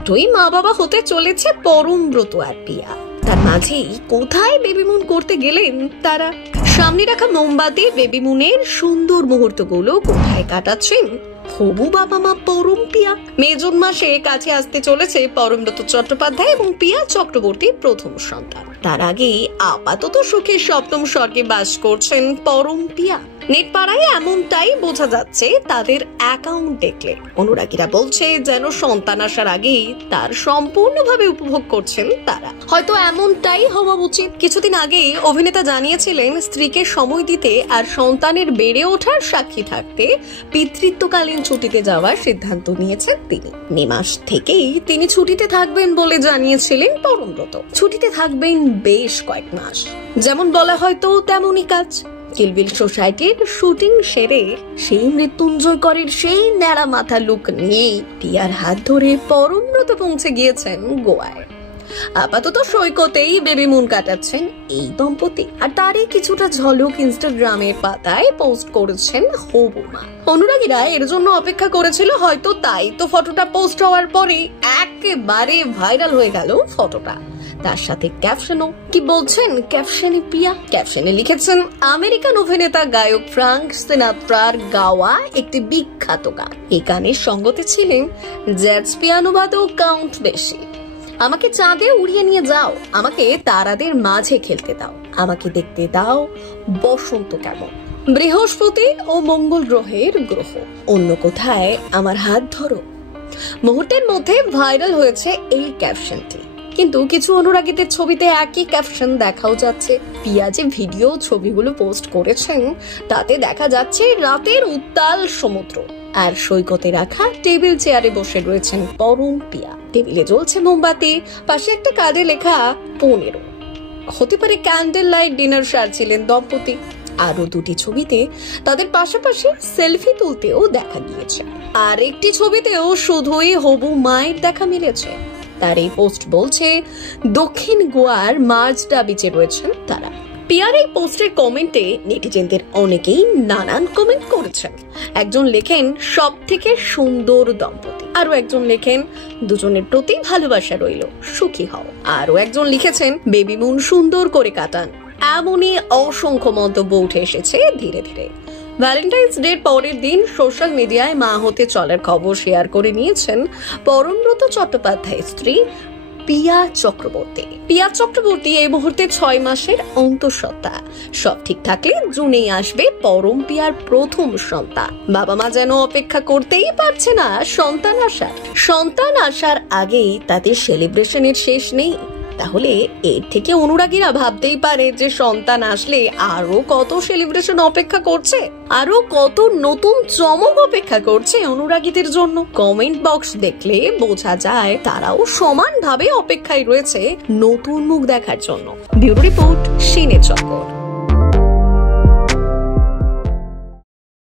মাত্রই মা বাবা হতে চলেছে পরমব্রত আর পিয়া। তার মাঝেই কোথায় বেবিমুন করতে গেলেন তারা? সামনে রাখা মোমবাতি বেবিমুনের সুন্দর মুহূর্তগুলো কোথায় কাটাচ্ছেন হবু বাবা মা পরম পিয়া? মে জুন মাসে কাছে আসতে চলেছে পরমব্রত চট্টোপাধ্যায় এবং পিয়া চক্রবর্তীর প্রথম সন্তান। তার আগে আপাতত সুখের সপ্তম স্বর্গে বাস করছেন পরম পিয়া। নেটপাড়ায় এমনটাই বোঝা যাচ্ছে তাদের অ্যাকাউন্ট দেখলে। অনুরাগীরা বলছে যেন সন্তান আসার আগেই তার সম্পূর্ণভাবে উপভোগ করছেন তারা। হয়তো এমনটাই হওয়া উচিত। কিছুদিন আগে অভিনেতা জানিয়েছিলেন স্ত্রীকে সময় দিতে আর সন্তানের বেড়ে ওঠার সাক্ষী থাকতে পিতৃত্বকালীন ছুটিতে যাওয়ার সিদ্ধান্ত নিয়েছেন তিনি। মে মাস থেকেই তিনি ছুটিতে থাকবেন বলে জানিয়েছিলেন পরমব্রত। ছুটিতে থাকবেন বেশ কয়েক মাস। যেমন বলা হয়তো তেমনই কাজ। কিলবিল সোসাইটির শুটিং সেরে সেই মৃত্যুঞ্জয় করের সেই ন্যাড়া মাথা লুক নিয়ে পিয়ার হাত ধরে পরমব্রত পৌঁছে গিয়েছেন গোয়ায়। আপাতত সৈকতেই বেবিমুন কাটাচ্ছেন এই দম্পতি। আর তারই কিছুটা ঝলক ইনস্টাগ্রামের পাতায় পোস্ট করেছেন হবু মা। অনুরাগীরা এর জন্য অপেক্ষা করেছিল হয়তো, তাই তো ফটোটা পোস্ট হওয়ার পরে একেবারে ভাইরাল হয়ে গেল ফটোটা। তার সাথে ক্যাপশনও। কি বলছেন ক্যাপশনে পিয়া? ক্যাপশনে লিখেছেন, আমেরিকান অভিনেতা গায়ক ফ্রাঙ্ক সিনাত্রার গাওয়া একটি বিখ্যাত গান। এই গানের সঙ্গতে ছিলেন জ্যাজ পিয়ানো বাদক কাউন্ট বেশি। আমাকে চাঁদে উড়িয়ে নিয়ে যাও, আমাকে তারাদের মাঝে খেলতে দাও, আমাকে দেখতে দাও বসন্ত কেমন, বৃহস্পতি ও মঙ্গল গ্রহের গ্রহ, অন্য কোথায় আমার হাত ধরো। মুহূর্তের মধ্যে ভাইরাল হয়েছে এই ক্যাপশনটি। কিন্তু কিছু অনুরাগীদের ছবিতে একই ক্যাপশন দেখাও যাচ্ছে। পিয়া যে ভিডিও ছবিগুলো পোস্ট করেছেন তাতে দেখা যাচ্ছে রাতের উত্তাল সমুদ্র, আর সৈকতে রাখা টেবিল চেয়ারে বসে রয়েছেন পরম পিয়া। টেবিলে জ্বলছে মোমবাতি, পাশে একটা কার্ডে লেখা 15। হতে পারে ক্যান্ডেল লাইট ডিনার সারছিলেন দম্পতি। আরো দুটি ছবিতে তাদের পাশাপাশি সেলফি তুলতেও দেখা গিয়েছে। আর একটি ছবিতেও শুধুই হবু মায়ের দেখা মিলেছে। তার এই পোস্ট বলছে দক্ষিণ গোয়ার মার্জডা বিচে রয়েছেন তারা। পিয়ার এই পোস্টের কমেন্টে নেটিজেনদের অনেকেই নানান কমেন্ট করেছেন। একজন লেখেন সব থেকে সুন্দর দম্পতি, আরো একজন লেখেন দুজনের প্রতি ভালোবাসা রইল, সুখী হও। আরো একজন লিখেছেন বেবিমুন সুন্দর করে কাটান। এমনই অসংখ্য মন্তব্য উঠে এসেছে ধীরে ধীরে। ভ্যালেন্টাইন্স ডের পরের দিন সোশ্যাল মিডিয়ায় মা হতে চলার খবর শেয়ার করে নিয়েছেন পরমব্রত চট্টোপাধ্যায়ের স্ত্রী পিয়া চক্রবর্তী। পিয়া চক্রবর্তী এই মুহূর্তে 6 মাসের অন্তঃসত্ত্বা। সব ঠিক থাকলে জুনেই আসবে পরম পিয়ার প্রথম সন্তান। বাবা মা যেন অপেক্ষা করতেই পারছে না সন্তান আসার আগেই তাদের সেলিব্রেশনের শেষ নেই। তাহলে এর থেকে অনুরাগীরা ভাবতেই পারে যে সন্তান আসলে আরো কত সেলিব্রেশন অপেক্ষা করছে, আরো কত নতুন চমক অপেক্ষা করছে অনুরাগীদের জন্য। কমেন্ট বক্স দেখলে বোঝা যায় তারাও সমানভাবে অপেক্ষায় রয়েছে নতুন মুখ দেখার জন্য। ব্যুরো রিপোর্ট, সিনে চক্কর।